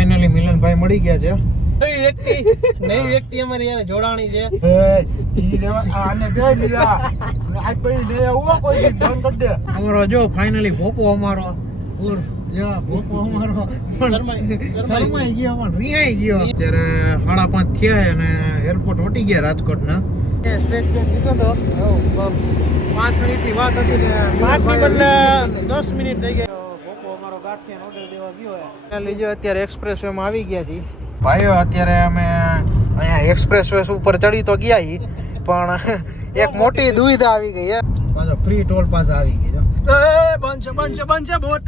Finally મિલનભાઈ મળી ગયા છે. નવી વ્યક્તિ અમારી યાર જોડાણી છે. અમારો જો ફાઇનલી ભોપો અમારો ભોપો અમારો શરમાઈ ગયો પણ રિહાઈ ગયો. અત્યારે 5:30 થયા અને એરપોર્ટ વટી ગયા રાજકોટના. સ્ટ્રેચ લીધો તો 5 મિનિટની વાત હતી ને 5 ની બદલે 10 મિનિટ થઈ ગઈ. ભોપો અમારો ગાંઠિયાનો ઓર્ડર દેવા ગયો હે. લીજો અત્યારે એક્સપ્રેસ વે માં આવી ગયા છીએ ભાઈઓ. અત્યારે અમે અહીંયા એક્સપ્રેસ વે ઉપર ચડી તો ગયા છીએ પણ એક મોટી દુવિધા આવી ગઈ છે. પાછો ફ્રી ટોલ પાસ આવી ગઈ છે. Bunch boat.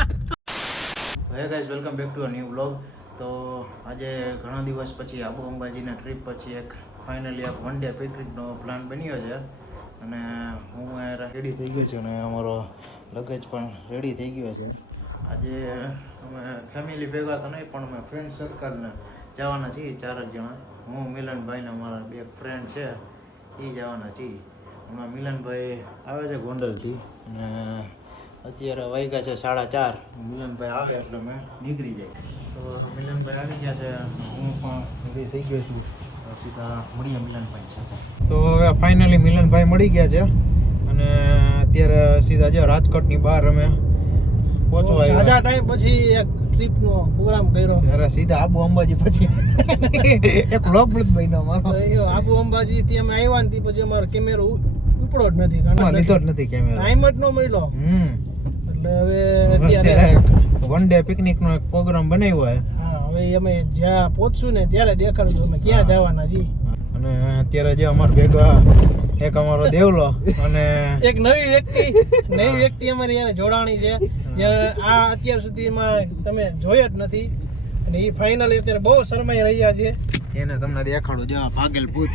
Hey guys, welcome back to a new vlog. તો આજે ઘણા દિવસ પછી આબુ અંબાજીના ટ્રીપ પછી એક ફાઇનલી એક વન ડે પિકનિકનો પ્લાન બન્યો છે અને હું રેડી થઈ ગયો છું અને અમારો લગેજ પણ રેડી થઈ ગયો છે. આજે અમે ફેમિલી ભેગા તો નહીં પણ અમે ફ્રેન્ડ સર્કલને જવાના છીએ 4 જણા. હું, મિલનભાઈ ને અમારા બે ફ્રેન્ડ છે એ જવાના છીએ. હમણાં મિલનભાઈ આવે છે ગોંડલથી અને અત્યારે વાગ્યા છે 4:30. મિલનભાઈ આવે એટલે અમે નીકળી જાય. તો મિલનભાઈ આવી ગયા છે, હું પણ રેડી થઈ ગયો છું. સીધા મળીએ મિલનભાઈ સાથે. તો હવે ફાઇનલી મિલનભાઈ મળી ગયા છે અને અત્યારે સીધા જો રાજકોટની બહાર અમે પહોંચવા આવ્યા. ટાઈમ પછી એક ટ્રીપનો પ્રોગ્રામ કર્યો. અરે સીધા આબુ અંબાજી પછી એક વ્લોગ બન્યો મારો. આબુ અંબાજી થી અમે આવ્યા ને પછી અમારો કેમેરો ઉપડો જ નથી, લીધો જ નથી કેમેરો, ટાઈમ જ ન મળ્યો. એટલે હવે અત્યારે વન ડે પિકનિક નો એક પ્રોગ્રામ બનાવ્યો છે. હા, હવે અમે જ્યાં પહોંચશું ને ત્યારે દેખાડશું અમે ક્યાં જવાના છીએ. અને અત્યારે જે અમાર ભેગા એક અમારો દેવલો અને એક નવી વ્યક્તિ અમારી યાર જોડાણી છે જે આ અત્યાર સુધીમાં તમે જોઈ જ નથી અને એ ફાઇનલી અત્યારે બહુ શરમાઈ રહ્યા છે. એને તમને દેખાડું જો ભાગેલ ભૂત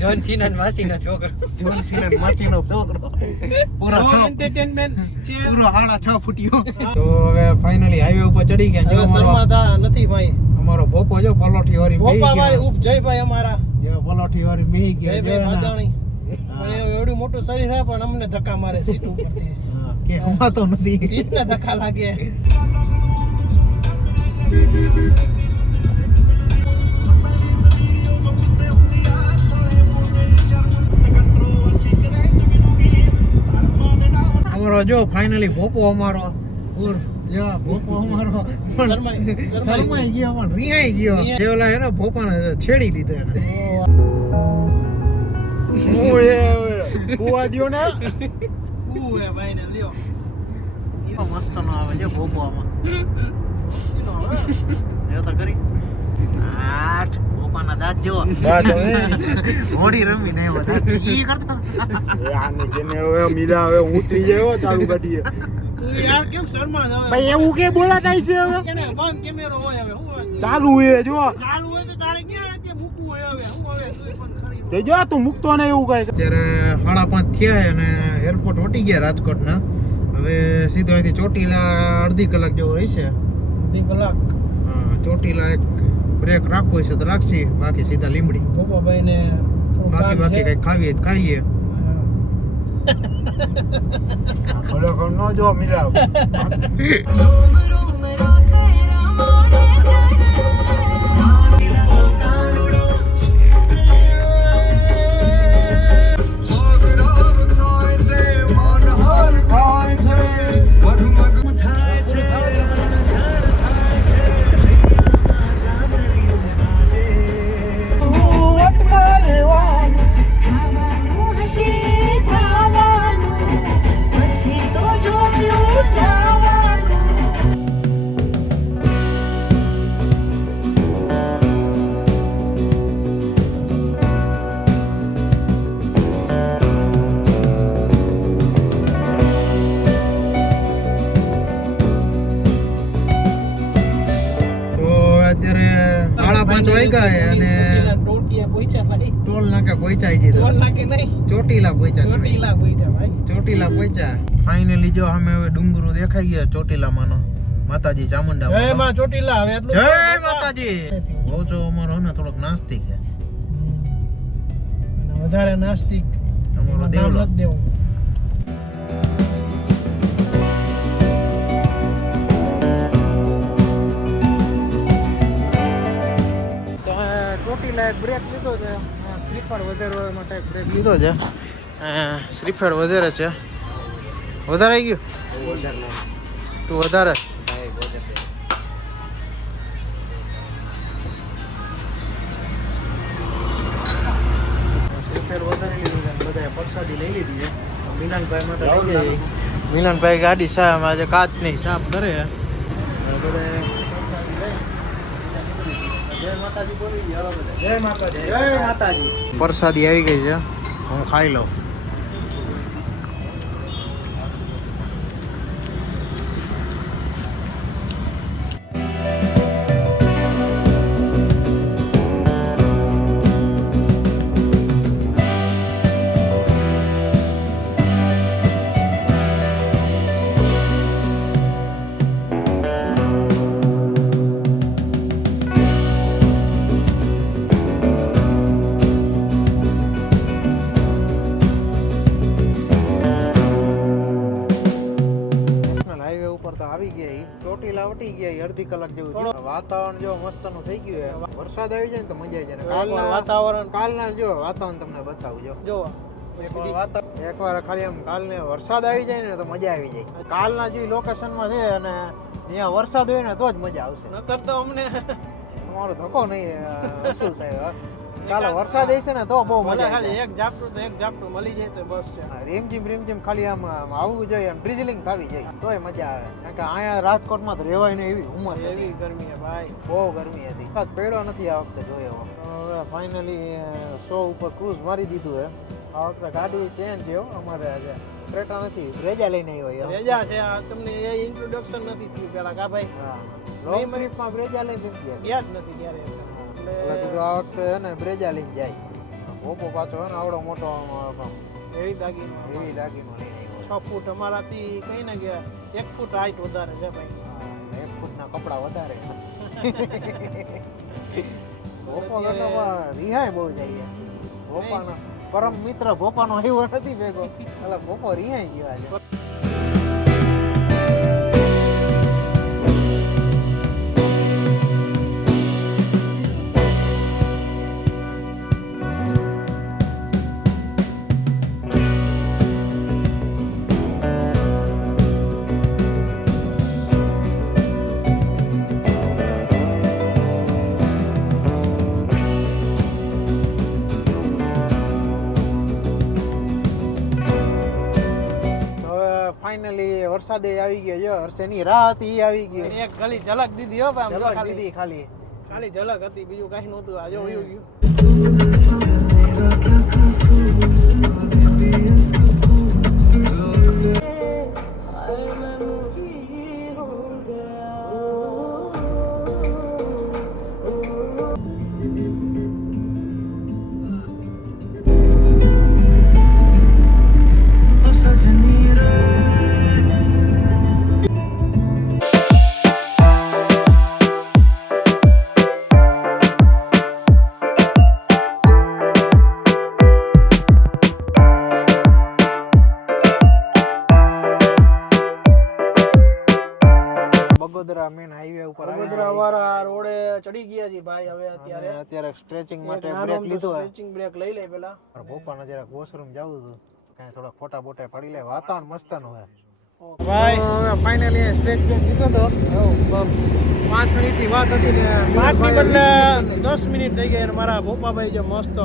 જોન સિનન માસીનો છોકરો પૂરો એન્ટરટેનમેન્ટ છે. પૂરો 6.5 ફૂટ્યો. તો હવે ફાઇનલી હાઈવે ઉપર ચડી ગયા. જો શરમાતા નથી ભાઈ. અમારો ભોપો જો પલોઠી વાળી બેહી ભોપા ભાઈ ગયો. જયભાઈ અમારા જો પલોઠી વાળી બેહી ગયો. જયભાઈ ભાદાણી એવડું મોટું શરીર છે પણ અમને ધક્કા મારે સીટ ઉપરથી. હા, કે હમાતો નથી. સીટને ધક્કા લાગે. અમારો જો ફાઇનલી ભોપો અમારો ભોપો અમારો શરમાઈ ગયો પણ રિહાઈ ગયો. જેવલા એને ભોપાને છેડી દીધો એને. કુવા દ્યો ને ભાઈ ને લ્યો મસ્ત નો આવે છે ભોપો આમાં. જો તો કરી આઠ ભોપાના દાંત જો હોડી રમી ને બધા ઈ કરતા આને જેને હવે મીરા હવે ઉતરી જાય ચાલુ ગાડીએ. તું યાર કેમ શરમા જાવે ભાઈ એવું કે બોલાતા છે હવે કેને બંધ કેમેરો હોય હવે હું ચાલુ હોય જો ચાલુ હોય તો તારે ક્યાં કે મૂકવું હોય હવે હું હવે તું પણ ખરી તે જો તું મૂકતો ને એવું કઈ. અત્યારે 5:30 થયા અને એરપોર્ટ વટી ગયા રાજકોટના. હવે સીધો અહીંથી ચોટીલા અડધી કલાક જેવો રહેશે. અડધી કલાક? હા, ચોટીલા એક બ્રેક રાખવો છે તો રાખશી, બાકી સીધા લીંબડી. ભોપાભાઈ ને બાકી કઈ ખાવીએ તો ખાઈ લઈએ. ખરેખર ન જો મીરા અને ટોલ નાકે પહોંચાઈ દીધા. ચોટીલા પહોંચ્યા. ફાઇનલી જો અમે હવે ડુંગરો દેખાઈ ગયા ચોટીલામાંનો. માતાજી ચામુંડા. જય માં ચોટીલા. હવે એટલું જય માતાજી. ઓછો અમારો ને થોડોક નાસ્તિક છે અને વધારે નાસ્તિક અમારો દેવલો. ગાડી લાયક બ્રેક લીધો છે. શ્રીફળ વધારવા માટે બ્રેક લીધો છે. શ્રીફળ વધારે છે. વધારે આવી ગયું? તું વધારે શ્રીફળ વધારે લીધું છે. બધા પ્રસાદી લઈ લીધી છે. મિલનભાઈ માટે લઈ જાય. મિલનભાઈ ગાડી સાહેબ આજે કાચ નહીં સાફ કરે. બધા જય માતાજી બોલી ગયા. જય માતાજી. જય માતાજી. પ્રસાદી આવી ગઈ છે. હું ખાઈ લઉં. આવી ગયા ચોટીલા વટી ગયા અડધી કલાક જેવું થયું. વાતાવરણ જો મસ્ત નું થઈ ગયું. વરસાદ આવી જાય ને તો મજા આવી જાય. કાલના જો વાતાવરણ તમને બતાવું જો એકવાર ખાલી આમ કાલને વરસાદ આવી જાય ને તો મજા આવી જાય. કાલના જે લોકેશનમાં છે અને ત્યાં વરસાદ હોય ને તો જ મજા આવશે. નતર તો અમને તમારો ધક્કો નહીં શું થાય. કાલે વરસાદ હશે ને તો બહુ મજા આવે. એક ઝાપટું મળી જાય તો બસ છે. રીમઝીમ ખાલી આમ આવવું જોઈએ આમ ડ્રીઝલિંગ થવી જોઈએ તોય મજા આવે. કારણ કે અહીંયા રાજકોટમાં તો રહેવાય ને એવી ઉમસ એવી ગરમી છે ભાઈ. બહુ ગરમી હતી. પડ્યો નથી આ વખતે જોયો. હવે ફાઇનલી 100 ઉપર ક્રૂઝ મારી દીધું હે. આ વખતે ગાડી ચેન્જ છે અમારે. આજે ક્રેટા નથી બ્રેજા લઈને આવ્યો. બ્રેજા છે. તમને એ ઇન્ટ્રોડક્શન નથી થયું પેલા કા ભાઈ. હા લોંગ ટ્રીપમાં બ્રેજા લઈને ગયા જ નથી ક્યારે. એટલે આ વખતે હે ને બ્રેજા લઈને જાય. ઓપો પાછો હે ને આવડો મોટો એવી દાગીનો લઈને આવ્યો. 6 ફૂટ અમારાથી કઈ ને ગયા 1 ફૂટ હાઈટ વધારે છે ભાઈ. 1 ફૂટના કપડા વધારે. ઓપો રિહાય બહુ જાય. ભોપાનો પરમ મિત્ર ભોપાનો આવ્યો નથી ભેગો. એટલે ભોપો રિહાઈ ગયો આજે. ફાઇનલી વરસાદે આવી ગયો. જો હર્ષેની રાહ હતી એ આવી ગયો. એક ખાલી ઝલક દીધી હો ભાઈ. ઝલક દીધી ખાલી ઝલક હતી. બીજું કઈ નહોતું. આ જો વયું ગયું. બગોદરા મેન હાઈવે ઉપર બગોદરા વાળા રોડે ચડી ગયા છે ભાઈ. હવે અત્યારે સ્ટ્રેચિંગ માટે બ્રેક લીધો. સ્ટ્રેચિંગ બ્રેક લઈ લે પેલા. ભોપાનો જરા વોશરૂમ જાવું હતું. કાંઈ થોડા ફોટા બોટા પડી લે. વાતાવરણ મસ્ત નું હે ભાઈ. હવે ફાઇનલી સ્ટ્રેચ બ્રેક લીધો તો 5 મિનિટની વાત હતી ને 5 ની બદલે 10 મિનિટ થઈ ગઈ. મારા ભોપાભાઈ જો મસ્ત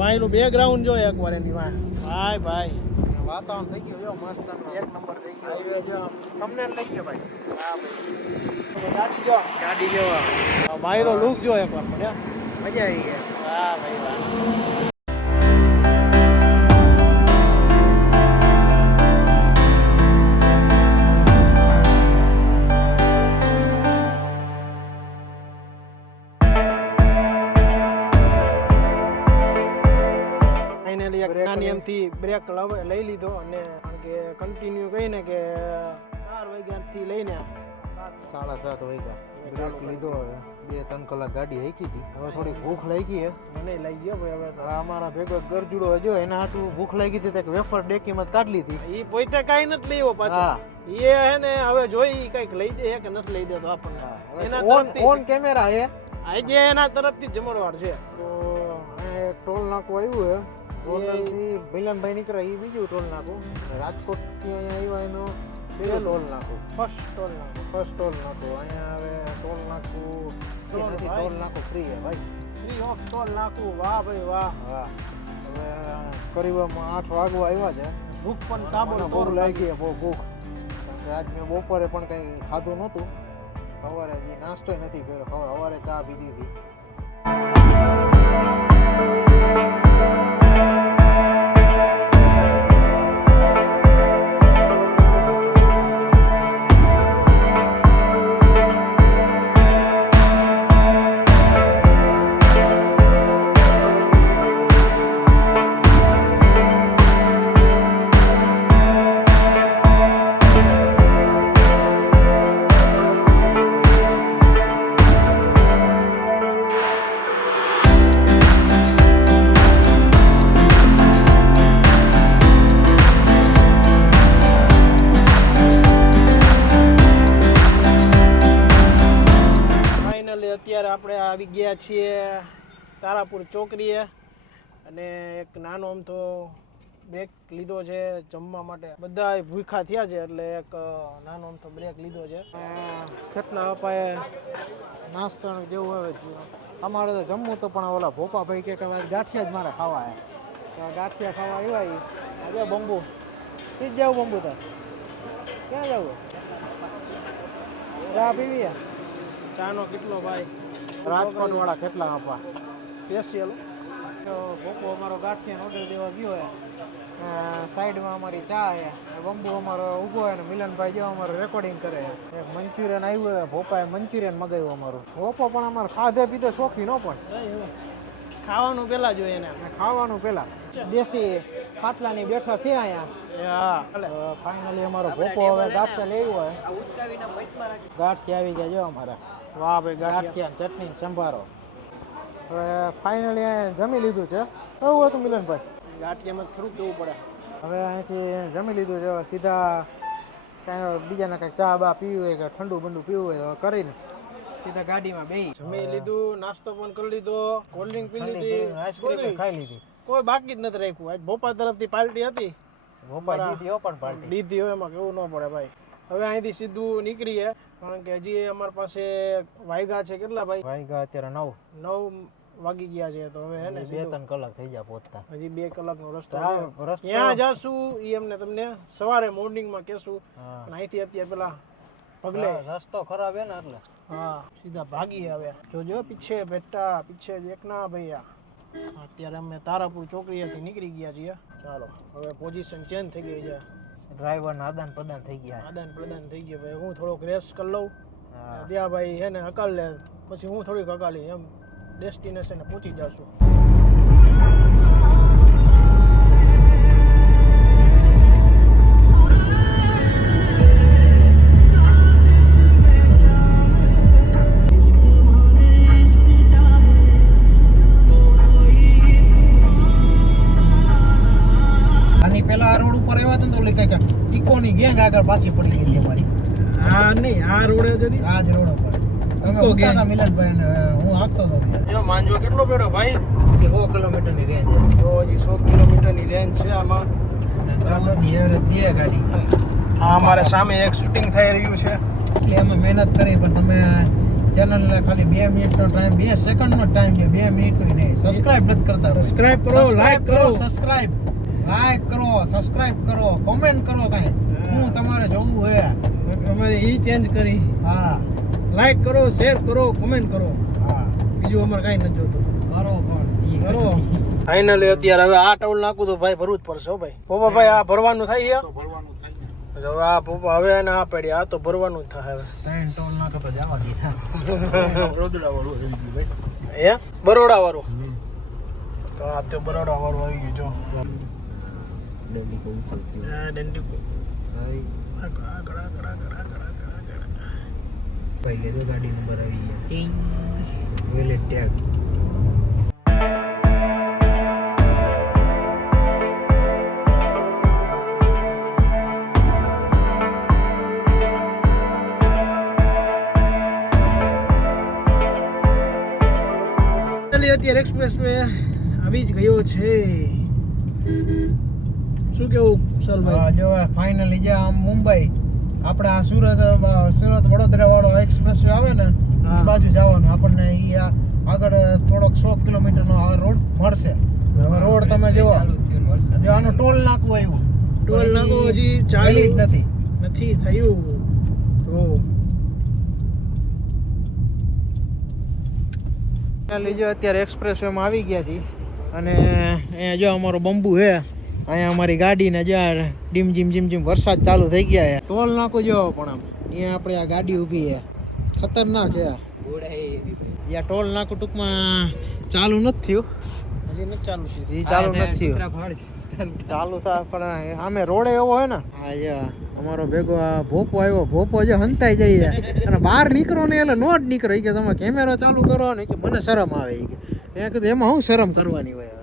વાયનું બેકગ્રાઉન્ડ જો એકવાર એની ભાઈ ભાઈ. વાતાવરણ થઈ ગયું જો મસ્ત એક નંબર થઈ ગયો. હાઈવે જો તમને લઈ ગયો ભાઈ. હા ભાઈ ગાડી લેવા ભાઈનો લુક જો એકવાર મને મજા આવી ગઈ. હા ભાઈ વાહ. નાની એમથી બ્રેક લઈ લીધો અને કારણ કે કન્ટિન્યુ કહીને કે 4 વાગ્યાથી લઈને 7:30 વાગ્યા બ્રેક લીધો. હવે 2-3 કલાક ગાડી હાકી હતી. હવે થોડી ભૂખ લાગી હે. મને લઈ ગયો ભાઈ. હવે તો અમારા ભેગો ગરજુડો હજો એના હાટું ભૂખ લાગી હતી. તો વેફર ડેકીમાં કાઢી લીધી. એ પોતે કાઈ નથી લેવો પાછો. એ હે ને હવે જોઈ કઈક લઈ દે કે નથી લઈ દે તો આપણને ઓન કેમેરા હે. આજે એના તરફથી જમણવાર છે. તો અહીંયા એક ટોલ નાકું આવ્યું છે. ટોલથી મિલનભાઈ નીકળે એ બીજું ટોલ નાકું. રાજકોટથી અહીંયા આવ્યા એનો બીજો ટોલ નાકું. ફર્સ્ટ ટોલ નાકું. ફર્સ્ટ ટોલ નાકું. અહીંયા હવે ટોલ નાકું ટોલ નાકું ફ્રી છે ભાઈ. ફ્રી ઓફ ટોલ નાકું. વાહ ભાઈ વાહ. હા હવે કરીબમાં 8 વાગવા આવ્યા છે. ભૂખ પણ તાબો બહુ લાગી બહુ ભૂખ. કારણ કે આજ મેં બપોરે પણ કંઈ ખાધું નહોતું. સવારે હજી નાસ્તો નથી કર્યો. સવારે ચા પીધી હતી. અત્યારે આપણે આવી ગયા છીએ તારાપુર ચોકડીએ અને એક નાનો અમથો બ્રેક લીધો છે જમવા માટે. બધા ભૂખા થયા છે એટલે એક નાનો અમથો બ્રેક લીધો છે. કેટલા અપાય નાસ્તો જેવું હવે અમારે તો જમવું તો પણ ઓલા ભોપાભાઈ કે ગાંઠિયા જ મારે ખાવા તો ગાંઠિયા ખાવા આવ્યા. હવે બંબુ ઠીક જાવ બંબુ તાર ક્યાં જવું? ચા પીવી? ચાનો કેટલો ભાઈ? રાજકોટ વાળા કેટલા આપવા સ્પેશિયલ. તો ભોપો અમારો ગાંઠિયાનો ઓર્ડર દેવા ગયો હોય. સાઈડમાં અમારી ચા છે. બંબુ અમારો ઊભો હોય ને મિલનભાઈ જેવો અમારો રેકોર્ડિંગ કરે. એક મંચુરિયન આવ્યું હોય. ભોપાએ મંચુરિયન મગાવ્યું અમારું. ભોપો પણ અમારે ખાધે પીધે શોખી ન પણ ખાવાનું પેલા જોઈએ એને. ખાવાનું પેલા દેશી ખાટલાની બેઠક છે અહીંયા. ફાઇનલી અમારો ભોપો હવે ગાંઠિયા લેવું હોય. ગાંઠિયા આવી ગયા જો અમારા. વાહ ભાઈ ગાંઠિયા ચટણી સંભારો. હવે ફાઇનલી જમી લીધું છે. કેવું હતું મિલનભાઈ? ગાંઠિયામાં થોડુંક દેવું પડે. હવે અહીંથી જમી લીધું છે. સીધા કાંઈ બીજાને કાંઈક ચા બા પીવું હોય કે ઠંડુ બંડુ પીવું હોય તો કરીને સીધા ગાડીમાં બેસી જમી લીધું, નાસ્તો પણ કરી લીધો, કોલ્ડ ડ્રિંક પી લીધી, આઈસ્ક્રીમ ખાઈ લીધી. કોઈ બાકી જ નથી રાખ્યું. આજ ભોપા તરફથી પાર્ટી હતી. ભોપા દીધી પણ પાર્ટી દીધી હોય એમાં કેવું ન પડે ભાઈ. હવે અહીંથી સીધું નીકળીએ કારણ કે હજી અમારી પાસે વાયગા છે કેટલા ભાઈ? વાયગા અત્યારે 9 વાગી ગયા છે. તો હવે હે ને 2-3 કલાક થઈ જાય પહોંચતા. હજી 2 કલાકનો રસ્તો છે. ક્યાં જાશું એ અમને તમને સવારે મોર્નિંગમાં કહેશું. અને અહીંથી અત્યારે પેલા પગલે રસ્તો ખરાબ હે ને એટલે હા સીધા ભાગી આવ્યા. જોજો પીછે બેટા પીછે દેખના ભૈયા. અત્યારે અમે તારાપુર ચોકડીએથી નીકળી ગયા છીએ. ચાલો હવે પોઝિશન ચેન્જ થઈ ગઈ છે. ડ્રાઈવરના આદાન પ્રદાન થઈ ગયા. આદાન પ્રદાન થઈ ગયા ભાઈ. હું થોડોક રેસ કરી લઉં. ત્યાં ભાઈ હે ને હકાલ લે પછી હું થોડીક હકાલી એમ ડેસ્ટિનેશને પહોંચી જશું. આની પેલા આ રોડ ઉપર આવ્યા હતા તો ઓલી કઈ ઇકોની ગેંગ આગળ પાછી પડી ગઈ અમારી. હા નહીં આ રોડે જતી. આ જ રોડ ઉપર તમે ઉતા હતા મિલનભાઈ ને હું હાંકતો હતો. જો માંજવો કેટલો પેડો ભાઈ? 100 કિલોમીટરની રેન્જ છે. તો હજી 100 કિલોમીટરની રેન્જ છે આમાં. ચાલની એવરેજ દે ગાડી. આ અમારે સામે એક શૂટિંગ થઈ રહ્યું છે. એટલે અમે મહેનત કરી પણ તમે ચેનલને ખાલી 2 મિનિટનો ટાઈમ 2 સેકન્ડનો ટાઈમ છે. 2 મિનિટનો નહીં. સબસ્ક્રાઇબ નથી કરતા. સબસ્ક્રાઇબ કરો, લાઈક કરો, લાઈક કરો, સબસ્ક્રાઇબ કરો, કોમેન્ટ કરો. કાંઈ હું તમારે જોવું હોય અમારે ઈ ચેન્જ કરી. હા લાઈક કરો, શેર કરો, કોમેન્ટ કરો. હા બીજું અમારે કાંઈ નથી જોતું. કરો પણ કરો. ફાઇનલી અત્યારે હવે આ ટોલ નાખું તો ભાઈ ભરવું જ પડશે હો ભાઈ. પોપા ભાઈ આ ભરવાનું થાય છે. ભરવાનું થાય ને. હવે આ પોપા હવે એને આ પડી આ તો ભરવાનું જ થાય હવે. 3 ટોલ નાખે તો જવા દીધા. રોદડા વાળું થઈ ગયું ભાઈ. બરોડા વાળું. તો આ તો બરોડા વાળું આવી ગયું જો. દંડી કો. ભાઈ જો ગાડી નંબર આવી ગયા. Valet tag. અત્યારે એક્સપ્રેસ વે આવી જ ગયો છે. શું કેવું સલભાઈ? જો ફાઇનલી જે આમ મુંબઈ આપણે આ સુરત વડોદરા વાળો એક્સપ્રેસ વે આવે ને એ બાજુ જવાનું આપણને ઈ આગળ થોડોક 100 કિલોમીટરનો આ રોડ મળશે. હવે રોડ તમે જો આનો ટોલ નાકું આવ્યું. ટોલ નાકો હજી ચાલુ જ નથી થયું. તો લીજો અત્યારે એક્સપ્રેસ વે માં આવી ગયા છીએ અને અહીંયા જો અમારો બંબુ છે. અહીંયા અમારી ગાડી ને જ્યાં ડીમ જીમ વરસાદ ચાલુ થઈ ગયા છે. ટોલ નાકું જો પણ આમ અહીંયા આપણે આ ગાડી ઊભી છે. ખતરનાક છે. યા ટોલ નાકું ટૂંકમાં ચાલુ નથી થયું. હજી નથી ચાલુ છે. ઈ ચાલુ નથી થયું. ચાલુ થાય પણ આમે રોડે એવો હોય ને. હા યા અમારો ભેગો આ ભોપો આવ્યો. ભોપો જે હંતાઈ જાય અને બહાર નીકળો ને એટલે નો જ નીકળે. કે તમે કેમેરો ચાલુ કરો ને કે મને શરમ આવે. એ કીધું એમાં હું શરમ કરવાની હોય.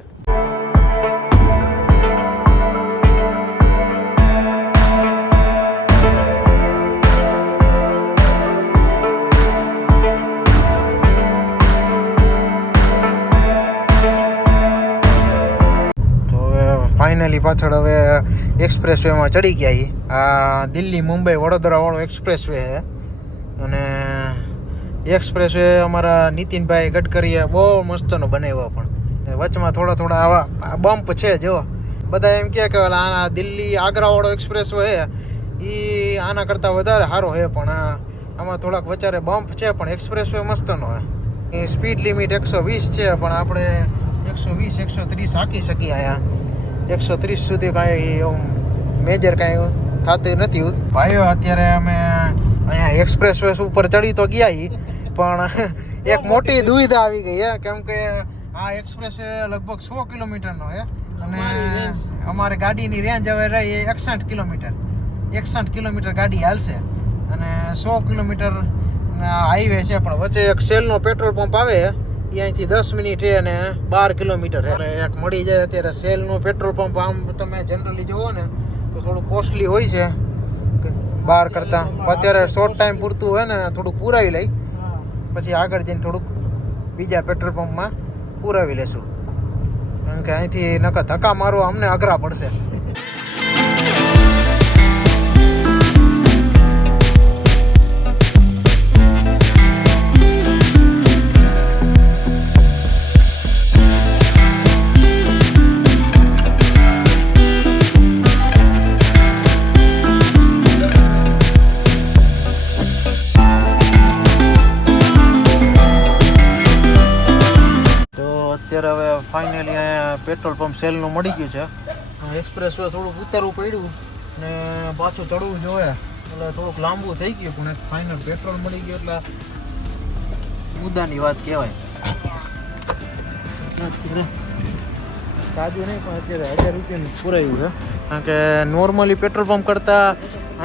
હવે ફાઇનલી પાછળ હવે એક્સપ્રેસ વેમાં ચડી ગયા છીએ. આ દિલ્હી મુંબઈ વડોદરા વાળો એક્સપ્રેસ વે છે અને એક્સપ્રેસ વે અમારા નીતિનભાઈ ગડકરીએ બહુ મસ્તનો બનાવ્યો. પણ વચમાં થોડા આવા બમ્પ છે. જો બધા એમ કહે કે આ દિલ્હી આગ્રા વાળો એક્સપ્રેસ વે છે એ આના કરતાં વધારે સારો છે. પણ આમાં થોડાક વચારે બમ્પ છે. પણ એક્સપ્રેસ વે મસ્તનો છે. એ સ્પીડ લિમિટ 120 છે પણ આપણે 120 130 હાંકી શકીએ. અહીંયા 130 સુધી કાંઈ મેજર કાંઈ થતું નથી. ભાઈઓ અત્યારે અમે અહીંયા એક્સપ્રેસ વે ઉપર ચડી તો ગયા છીએ પણ એક મોટી દુવિધા આવી ગઈ છે. કેમ કે આ એક્સપ્રેસ વે લગભગ 100 કિલોમીટરનો છે અને અમારી ગાડીની રેન્જ હવે રહી 61 કિલોમીટર. 61 કિલોમીટર ગાડી હાલશે અને 100 કિલોમીટર હાઈવે છે. પણ વચ્ચે એક શેલનો પેટ્રોલ પંપ આવે અહીંયાથી 10 મિનિટ છે અને 12 કિલોમીટર એટલે એક મળી જાય. અત્યારે શેલનું પેટ્રોલ પંપ આમ તમે જનરલી જોવો ને તો થોડું કોસ્ટલી હોય છે બહાર કરતાં. અત્યારે શોર્ટ ટાઈમ પૂરતું હોય ને થોડુંક પુરાવી લઈ પછી આગળ જઈને થોડુંક બીજા પેટ્રોલ પંપમાં પુરાવી લેશું. કારણ કે અહીંથી નકર ધક્કા મારવા અમને અઘરા પડશે. અત્યારે હવે ફાઇનલી અહીંયા પેટ્રોલ પંપ સેલનું મળી ગયું છે. એક્સપ્રેસ વે થોડુંક ઉતરવું પડ્યું ને પાછું ચડવું જોઈએ એટલે થોડુંક લાંબુ થઈ ગયું. પણ એક ફાઇનલ પેટ્રોલ મળી ગયું એટલે મુદ્દાની વાત કહેવાય. તાજું નહીં પણ અત્યારે 1000 રૂપિયાનું પુરાયું છે. કારણ કે નોર્મલી પેટ્રોલ પંપ કરતાં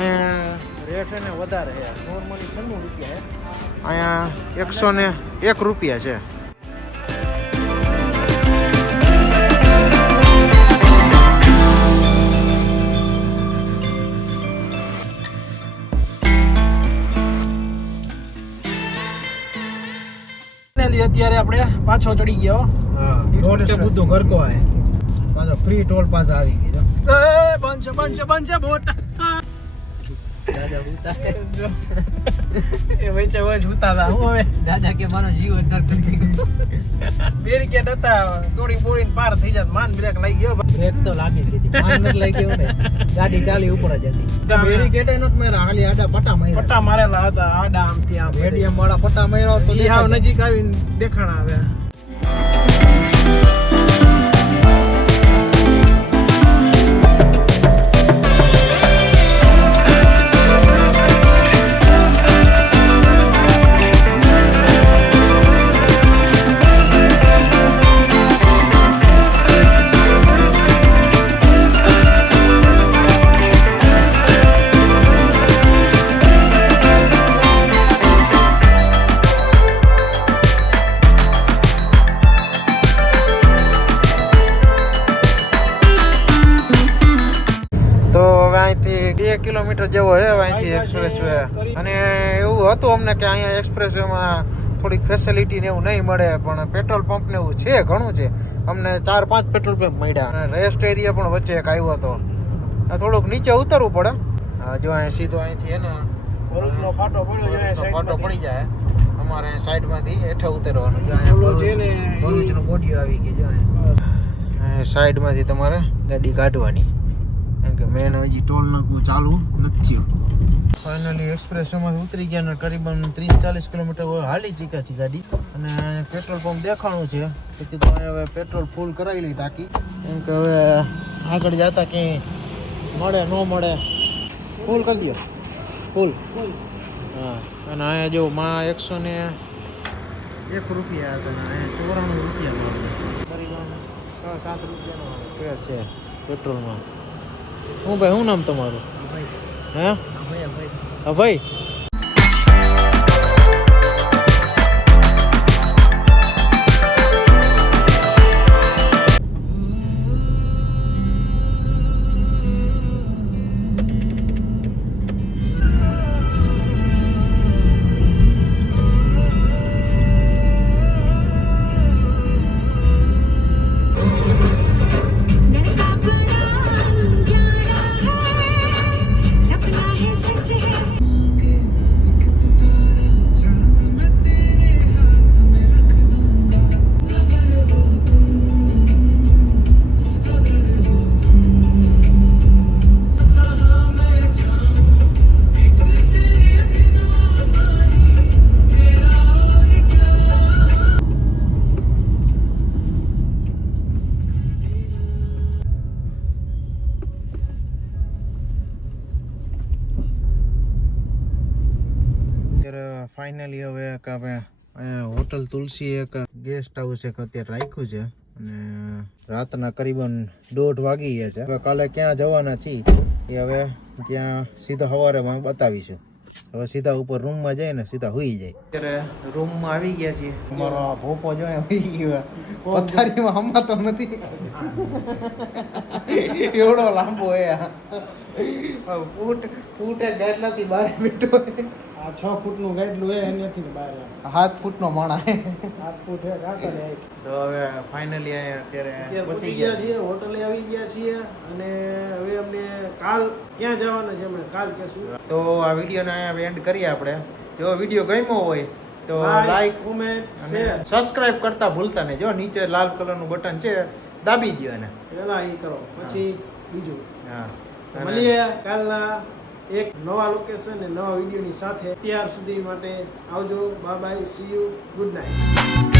અહીંયા રેટ છે ને વધારે છે. નોર્મલી 96 રૂપિયા છે. અહીંયા 101 રૂપિયા છે. અત્યારે આપણે પાછો ચડી ગયો. રોડ તે બધું ઘર કો આય પાછો ફ્રી ટોલ પાસ આવી ગયો. બંચ બોટ દાદા ઉતા એ વચ્ચે વચ ઉતાતા હું હવે દાદા કે મારો જીવ અંદર કરી ગયો. બેરિકેડ હતા દોડી બોડીને પાર થઈ જાત. માન બ્રેક લઈ ગયો. બ્રેક તો લાગી જ હતી. માન નથી લઈ ગયો ને ગાડી ચાલી ઉપર જ હતી. બેરિકેડ એનો જ મેરા ખાલી આડા પટ્ટા માર્યા. પટ્ટા મારેલા હતા આડા આમથી આમ. રેડિયમ વાળા પટ્ટા માર્યા તો હાવ નજીક આવીને દેખાણ આવે. અહીંથી 2 કિલોમીટર જેવો છે અહીંથી એક્સપ્રેસ વે. અને એવું હતું અમને કે અહીંયા એક્સપ્રેસ વેમાં થોડીક ફેસિલિટી ને એવું નહીં મળે, પણ પેટ્રોલ પંપ ને એવું છે ઘણું છે. અમને 4-5 પેટ્રોલ પંપ મળ્યા અને રેસ્ટ એરિયા પણ વચ્ચે એક આવ્યો હતો. થોડુંક નીચે ઉતરવું પડે. જો અહીં સીધો અહીંથી ને ભરૂચનો ફાટો પડ્યો છે ફાટો પડી જાય. અમારે સાઈડમાંથી હેઠે ઉતરવાનું. જો અહીંયા ભરૂચનું બોડીઓ આવી ગઈ. જો અહીંયા સાઈડમાંથી તમારે ગાડી કાઢવાની, કારણ કે મેન હજી ટોલ નાકું ચાલુ નથી થયું. ફાઇનલી એક્સપ્રેસમાંથી ઉતરી ગયા ને કરીબન 30-40 કિલોમીટર હાલી ચીકા છે ગાડી. અને પેટ્રોલ પંપ દેખાણું છે તો કીધું હવે પેટ્રોલ ફૂલ કરાવી લઈ ટાંકી, કેમ કે હવે આગળ જતા ક્યાંય મળે ન મળે. ફૂલ કરી દો, ફૂલ. હા, અને અહીંયા જો માં 101 રૂપિયા હતા ને અહીંયા 94 રૂપિયા મળે. કરીબન 6-7 રૂપિયાનો ફેર છે પેટ્રોલમાં. હું ભાઈ, શું નામ તમારું? હે ભાઈ? ફાઇનલી હવે એક આપણે હોટલ તુલસી એક ગેસ્ટ હાઉસ એક અત્યારે રાખ્યું છે અને રાતના કરીબન 1:30 વાગી ગયા છે. હવે કાલે ક્યાં જવાના છીએ એ હવે ત્યાં સીધા સવારે અમે બતાવીશું. હવે સીધા ઉપર રૂમમાં જઈએ ને સીધા હુઈ જાય. અત્યારે રૂમમાં આવી ગયા છીએ. અમારો ભોપો જો હુઈ ગયો પથારીમાં, હમણાં તો નથી એવડો લાંબો એ ફૂટ ગાટલાથી બહાર બેઠો. આ 6 ફૂટનું ગાડલું એનાથી બહાર 7 ફૂટનો માણા. 7 ફૂટ હે કાકા ને. તો હવે ફાઇનલી અત્યારે પહોંચી ગયા છીએ, હોટલે આવી ગયા છીએ અને હવે અમને કાલ ક્યાં જવાના છે અમે કાલ કહેશું. તો આ વિડીયોને અહીંયા એન્ડ કરીએ આપણે. જો વિડીયો ગમ્યો હોય તો લાઈક, કોમેન્ટ, અને શેર, સબસ્ક્રાઇબ કરતા ભૂલતા નહીં. જો નીચે લાલ કલરનું બટન છે, દાબી દો એને. પહેલા એ કરો પછી બીજું. હા, મળીએ કાલના એક નવા લોકેશન અને નવા વિડીયોની સાથે. ત્યાર સુધી માટે આવજો. Bye bye, C you, good night.